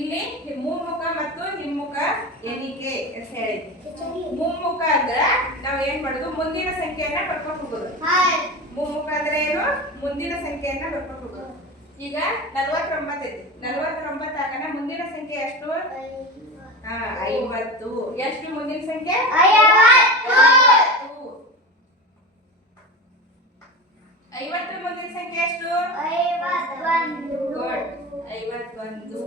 ಇಲ್ಲಿ ಮುಮ್ಮುಖ ಮತ್ತು ಹಿಮ್ಮುಖ ಎಣಿಕೆ ಅಂತ ಹೇಳಿ. ಮುಮ್ಮುಖ ಅಂದ್ರ ನಾವ್ ಏನ್ ಮಾಡುದು, ಮುಂದಿನ ಸಂಖ್ಯೆಯನ್ನ ಬರ್ಕೊಂಡು ಹೋಗುದು. ಮುಮ್ಮುಖ ಅಂದ್ರೆ ಏನು, ಮುಂದಿನ ಸಂಖ್ಯೆಯನ್ನ ಬರ್ಕೊಂಡು ಹೋಗುದು. ಈಗ 49 ಐತಿ. 49 ಆಗನ ಮುಂದಿನ ಸಂಖ್ಯೆ ಎಷ್ಟು? 50. ಎಷ್ಟು ಮುಂದಿನ ಸಂಖ್ಯೆ? 50 ಮುಂದಿನ ಸಂಖ್ಯೆ ಎಷ್ಟು? 51. ಗುಡ್. 51.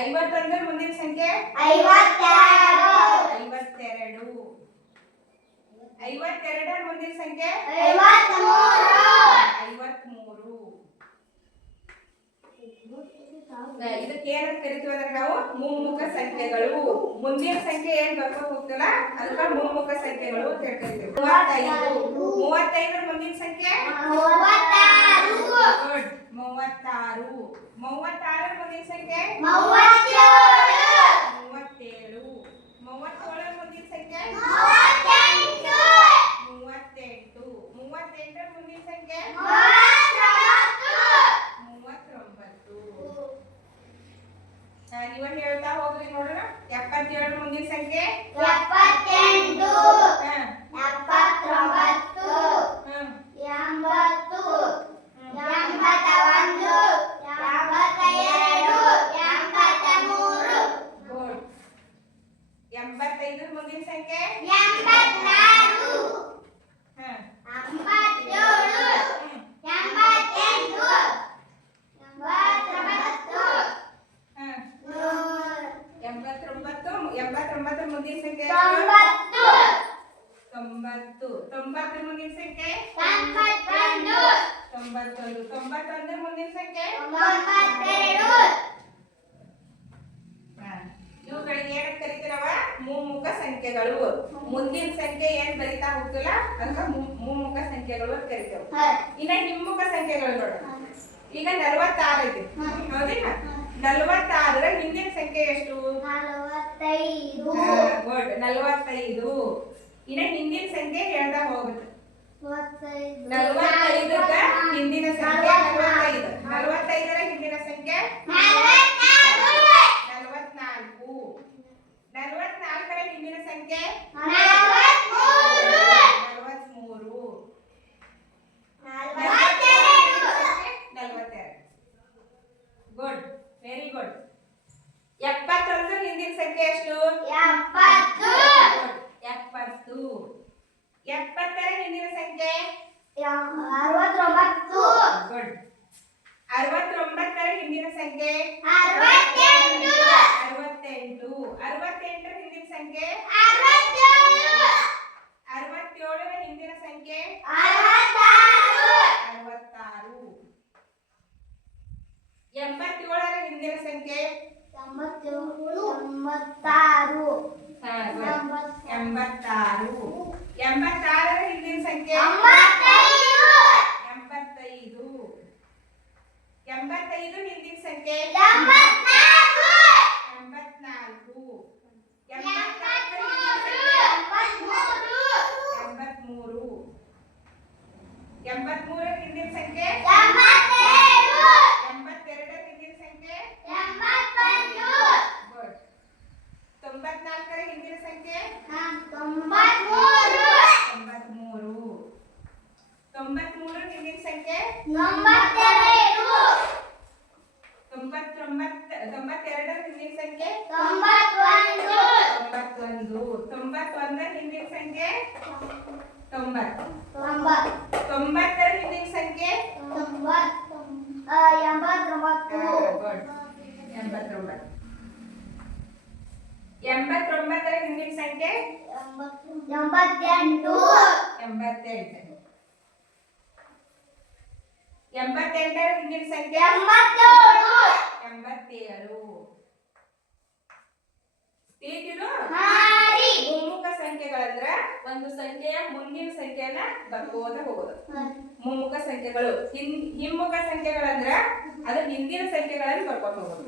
51 ಮುಂದಿನ ಸಂಖ್ಯೆ 52. 52 ಮುಂದಿನ ಸಂಖ್ಯೆ 53. ಇದಕ್ಕೆ ಏನಂತ ಕರಿತೀವಿ ಅಂದ್ರೆ ನಾವು ಮುಮ್ಮುಖ ಸಂಖ್ಯೆಗಳು. ಮುಂದಿನ ಸಂಖ್ಯೆ ಏನ್ ಬರ್ಕೊಂಡು ಹೋಗ್ತಲ್ಲ ಅದಕ್ಕ ಮುಮ್ಮುಖ ಸಂಖ್ಯೆಗಳು ಅಂತ ಕರಿತೀವಿ. 35. 35 ಮುಂದಿನ ಸಂಖ್ಯೆ 36. ಗುಡ್. 36. 36 ಮುಂದಿನ ಸಂಖ್ಯೆ 37. 37 ಮುಂದಿನ ಸಂಖ್ಯೆ 38. 38 ಮುಂದಿನ ಸಂಖ್ಯೆ 39. ನೀವ ಹೇಳ್ತಾ ಹೋಗ್ರಿ ನೋಡೋಣ. 77 ಮುಂದಿನ ಸಂಖ್ಯೆ 78. 85 ಮುಂದಿನ ಸಂಖ್ಯೆ 86. 89 ಮುಂದಿನ ಸಂಖ್ಯೆ 90. 90 ಮುಂದಿನ ಸಂಖ್ಯೆ 91. 91 ಮುಂದಿನ ಸಂಖ್ಯೆ 92. ಇವುಗಳಿಗೆ ಏನಂತ ಕರಿತೀರವ? ಮುಮ್ಮುಖ ಸಂಖ್ಯೆಗಳು. ಮುಂದಿನ ಸಂಖ್ಯೆ ಏನ್ ಬರಿತಾ ಹೋಗ್ತಿಲ್ಲ ಅದಕ್ಕ ಮುಮ್ಮುಖ ಸಂಖ್ಯೆಗಳು ಅಂತ ಕರಿತೇವೆ. ಇನ್ನ ಹಿಮ್ಮುಖ ಸಂಖ್ಯೆಗಳು ನೋಡೋಣ. ಈಗ 46 ಐತಿ, ಹೌದಿಲ್ಲ? 46ರ ಹಿಂದಿನ ಸಂಖ್ಯೆ ಎಷ್ಟು? 45. ಗುಡ್. 45. ಇನ್ನ ಹಿಂದಿನ ಸಂಖ್ಯೆ ಹೇಳ್ತಾ ಹೋಗುತ್ತೆ. 45ಗ ಹಿಂದಿನ ಸಂಖ್ಯೆ 45. 45ರ ಹಿಂದಿನ ಸಂಖ್ಯೆ 44. 44ರ ಹಿಂದಿನ ಸಂಖ್ಯೆ 43. 42. ಗುಡ್. Very good. 71 ಹಿಂದಿನ ಸಂಖ್ಯೆ ಎಷ್ಟು? 70. 70. 70ರ ಹಿಂದಿನ ಸಂಖ್ಯೆ 69. ಗುಡ್. 69ರ ಹಿಂದಿನ ಸಂಖ್ಯೆ 68. 68. 68ರ ಹಿಂದಿನ ಸಂಖ್ಯೆ 67. 67ರ ಹಿಂದಿನ ಸಂಖ್ಯೆ 66. 66. 87ರ ಹಿಂದಿನ ಸಂಖ್ಯೆ 86. 86. 86ರ ಹಿಂದಿನ ಸಂಖ್ಯೆ 85. 85 ಹಿಂದಿನ ಸಂಖ್ಯೆ 84. 84. 83ರ ಹಿಂದಿನ ಸಂಖ್ಯೆ 82ರ ಹಿಂದಿನ ಸಂಖ್ಯೆ 81. ಗುಡ್. 94ರ ಹಿಂದಿನ ಸಂಖ್ಯೆ 93. 93ರ ಹಿಂದಿನ ಸಂಖ್ಯೆ 92. 92ರ ಹಿಂದಿನ ಸಂಖ್ಯೆ 91. 91ರ ಹಿಂದಿನ ಸಂಖ್ಯೆ 90. 90. 90ರ ಹಿಂದಿನ ಸಂಖ್ಯೆ 89. ಗುಡ್. 89. 89ರ ಹಿಂದಿನ ಸಂಖ್ಯೆ 88. 88. 88ರ ಹಿಂದಿನ ಸಂಖ್ಯೆ 87. 87. ತಿಳಿದಿರು? ಹಾರಿ. ಮುಮ್ಮುಖ ಸಂಖ್ಯೆಗಳಂದ್ರ ಒಂದು ಸಂಖ್ಯೆಯ ಮುಂದಿನ ಸಂಖ್ಯೆಯನ್ನ ಬರ್ಕೋತ ಹೋಗೋದು ಮುಮ್ಮುಖ ಸಂಖ್ಯೆಗಳು. ಹಿಮ್ಮುಖ ಸಂಖ್ಯೆಗಳಂದ್ರ ಅದ್ರ ಹಿಂದಿನ ಸಂಖ್ಯೆಗಳನ್ನ ಬರ್ಕೊಂಡು ಹೋಗೋದು.